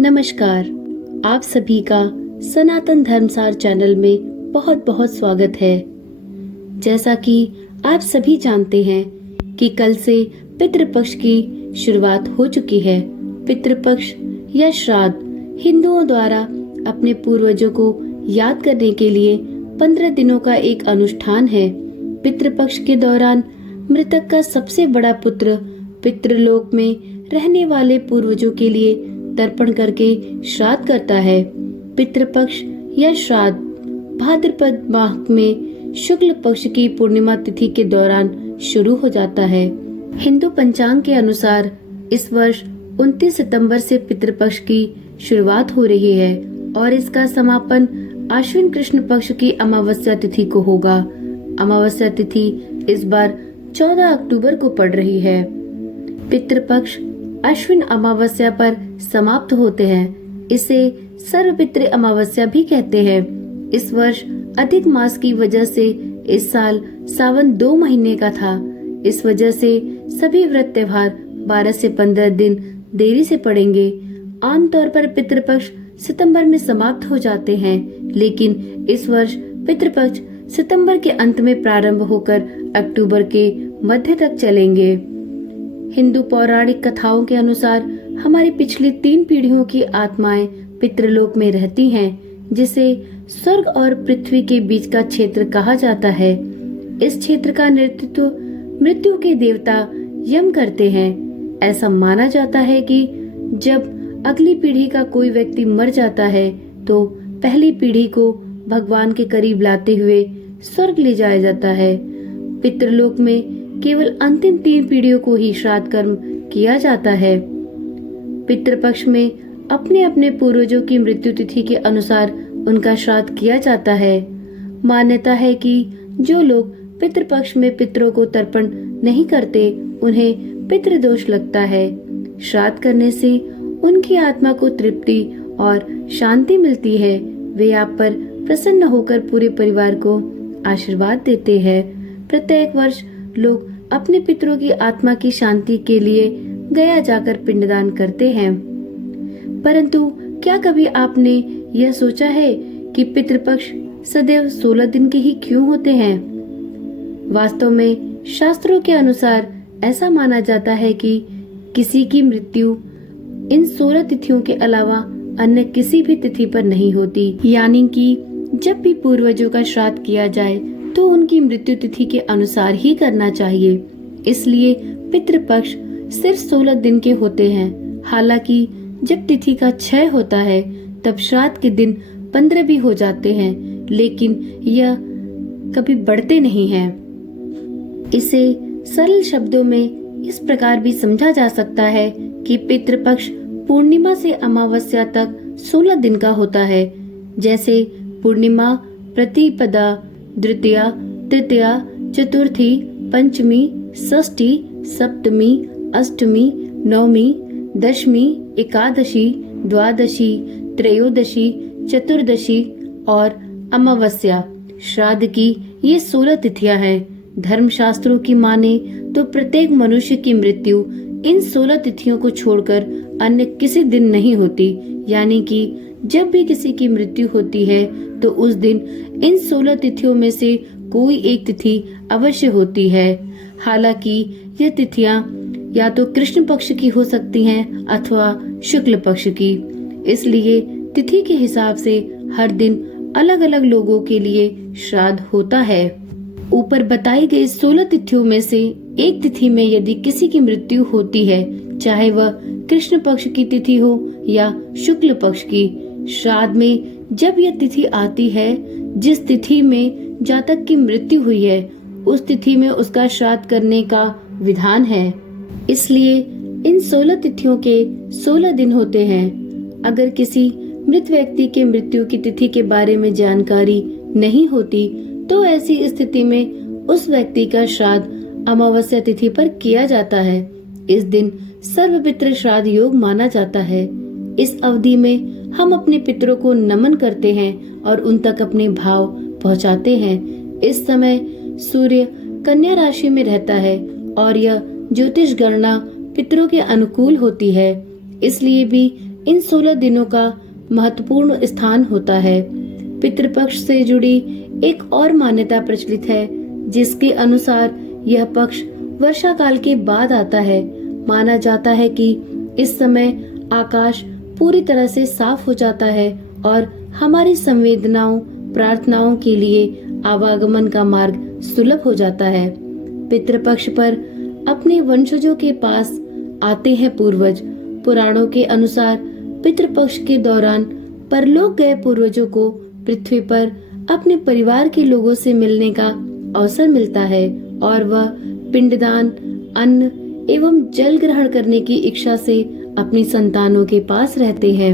नमस्कार। आप सभी का सनातन धर्मसार चैनल में बहुत बहुत स्वागत है। जैसा कि आप सभी जानते हैं कि कल से पितृपक्ष की शुरुआत हो चुकी है। पितृपक्ष या श्राद्ध हिंदुओं द्वारा अपने पूर्वजों को याद करने के लिए 15 दिनों का एक अनुष्ठान है। पितृपक्ष के दौरान मृतक का सबसे बड़ा पुत्र पितृलोक में रहने वाले पूर्वजों के लिए तर्पण करके श्राद्ध करता है। पितृपक्ष या श्राद्ध भाद्रपद माह में शुक्ल पक्ष की पूर्णिमा तिथि के दौरान शुरू हो जाता है। हिंदू पंचांग के अनुसार इस वर्ष 29 सितंबर से पितृपक्ष की शुरुआत हो रही है और इसका समापन आश्विन कृष्ण पक्ष की अमावस्या तिथि को होगा। अमावस्या तिथि इस बार 14 अक्टूबर को पड़ रही है। पितृपक्ष अश्विन अमावस्या पर समाप्त होते हैं। इसे सर्वपितृ अमावस्या भी कहते हैं। इस वर्ष अधिक मास की वजह से इस साल सावन 2 महीने का था। इस वजह से सभी व्रत त्योहार 12 से 15 दिन देरी से पड़ेंगे। आमतौर पर पितृपक्ष सितंबर में समाप्त हो जाते हैं, लेकिन इस वर्ष पितृपक्ष सितंबर के अंत में प्रारंभ होकर अक्टूबर के मध्य तक चलेंगे। हिंदू पौराणिक कथाओं के अनुसार हमारी पिछली 3 पीढ़ियों की आत्माएं पितृलोक में रहती हैं, जिसे स्वर्ग और पृथ्वी के बीच का क्षेत्र कहा जाता है। इस क्षेत्र का नेतृत्व मृत्यु के देवता यम करते हैं। ऐसा माना जाता है कि जब अगली पीढ़ी का कोई व्यक्ति मर जाता है तो पहली पीढ़ी को भगवान के करीब लाते हुए स्वर्ग ले जाया जाता है। पितृलोक में केवल अंतिम 3 पीढ़ियों को ही श्राद्ध कर्म किया जाता है। पितृपक्ष में अपने अपने पूर्वजों की मृत्यु तिथि के अनुसार उनका श्राद्ध किया जाता है। मान्यता है कि जो लोग पितृपक्ष में पितरों को तर्पण नहीं करते उन्हें पितृदोष लगता है। श्राद्ध करने से उनकी आत्मा को तृप्ति और शांति मिलती है। वे आप पर प्रसन्न होकर पूरे परिवार को आशीर्वाद देते हैं। प्रत्येक वर्ष लोग अपने पितरों की आत्मा की शांति के लिए गया जाकर पिंडदान करते हैं। परंतु क्या कभी आपने यह सोचा है कि पितृपक्ष सदैव 16 दिन के ही क्यों होते हैं? वास्तव में शास्त्रों के अनुसार ऐसा माना जाता है कि किसी की मृत्यु इन 16 तिथियों के अलावा अन्य किसी भी तिथि पर नहीं होती। यानी कि जब भी पूर्वजों का श्राद्ध किया जाए तो उनकी मृत्यु तिथि के अनुसार ही करना चाहिए। इसलिए पितृपक्ष सिर्फ 16 दिन के होते हैं। हालांकि जब तिथि का क्षय होता है तब श्राद्ध के दिन 15 भी हो जाते हैं, लेकिन यह कभी बढ़ते नहीं हैं। इसे सरल शब्दों में इस प्रकार भी समझा जा सकता है कि पितृपक्ष पूर्णिमा से अमावस्या तक 16 दिन का होता है। जैसे पूर्णिमा, प्रतिपदा, द्वितीया, तृतीया, चतुर्थी, पंचमी, षष्ठी, सप्तमी, अष्टमी, नवमी, दशमी, एकादशी, द्वादशी, त्रयोदशी, चतुर्दशी और अमावस्या। श्राद्ध की ये 16 तिथियां हैं। धर्मशास्त्रों की माने तो प्रत्येक मनुष्य की मृत्यु इन 16 तिथियों को छोड़कर अन्य किसी दिन नहीं होती। यानी कि जब भी किसी की मृत्यु होती है तो उस दिन इन 16 तिथियों में से कोई एक तिथि अवश्य होती है। हालांकि यह तिथियां या तो कृष्ण पक्ष की हो सकती हैं अथवा शुक्ल पक्ष की। इसलिए तिथि के हिसाब से हर दिन अलग अलग लोगों के लिए श्राद्ध होता है। ऊपर बताई गई 16 तिथियों में से एक तिथि में यदि किसी की मृत्यु होती है, चाहे वह कृष्ण पक्ष की तिथि हो या शुक्ल पक्ष की, श्राद्ध में जब यह तिथि आती है, जिस तिथि में जातक की मृत्यु हुई है उस तिथि में उसका श्राद्ध करने का विधान है। इसलिए इन 16 तिथियों के 16 दिन होते हैं। अगर किसी मृत व्यक्ति के मृत्यु की तिथि के बारे में जानकारी नहीं होती तो ऐसी स्थिति में उस व्यक्ति का श्राद्ध अमावस्या तिथि पर किया जाता है। इस दिन सर्वपितृ श्राद्ध योग माना जाता है। इस अवधि में हम अपने पितरों को नमन करते हैं और उन तक अपने भाव पहुंचाते हैं। इस समय सूर्य कन्या राशि में रहता है और यह ज्योतिष गणना पितरों के अनुकूल होती है। इसलिए भी इन 16 दिनों का महत्वपूर्ण स्थान होता है। पितृपक्ष से जुड़ी एक और मान्यता प्रचलित है, जिसके अनुसार यह पक्ष वर्षा काल के बाद आता है। माना जाता है कि इस समय आकाश पूरी तरह से साफ हो जाता है और हमारी संवेदनाओं, प्रार्थनाओं के लिए आवागमन का मार्ग सुलभ हो जाता है। पितृपक्ष पर अपने वंशजों के पास आते हैं पूर्वज। पुराणों के अनुसार पितृपक्ष के दौरान परलोक गए पूर्वजों को पृथ्वी पर अपने परिवार के लोगों से मिलने का अवसर मिलता है और वह पिंडदान, अन्न एवं जल ग्रहण करने की इच्छा से अपनी संतानों के पास रहते हैं।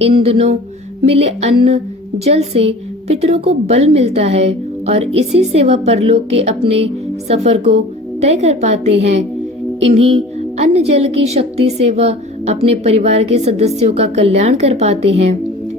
इन दिनों मिले अन्न जल से पितरों को बल मिलता है और इसी से वह परलोक के अपने सफर को तय कर पाते हैं। इन्हीं अन्न जल की शक्ति से वह अपने परिवार के सदस्यों का कल्याण कर पाते हैं।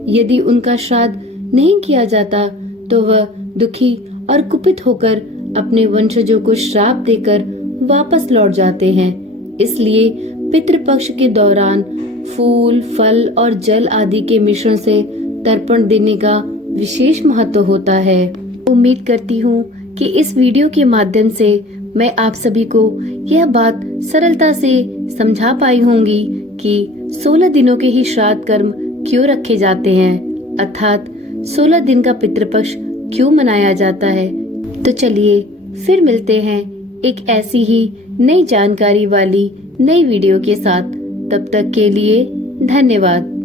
यदि उनका श्राद्ध नहीं किया जाता तो वह दुखी और कुपित होकर अपने वंशजों को श्राप देकर वापस लौट जाते हैं। इसलिए पितृपक्ष के दौरान फूल, फल और जल आदि के मिश्रण से तर्पण देने का विशेष महत्व होता है। उम्मीद करती हूँ कि इस वीडियो के माध्यम से मैं आप सभी को यह बात सरलता से समझा पाई होंगी कि 16 दिनों के ही श्राद्ध कर्म क्यों रखे जाते हैं, अर्थात 16 दिन का पितृपक्ष क्यों मनाया जाता है। तो चलिए फिर मिलते हैं एक ऐसी ही नई जानकारी वाली नई वीडियो के साथ। तब तक के लिए धन्यवाद।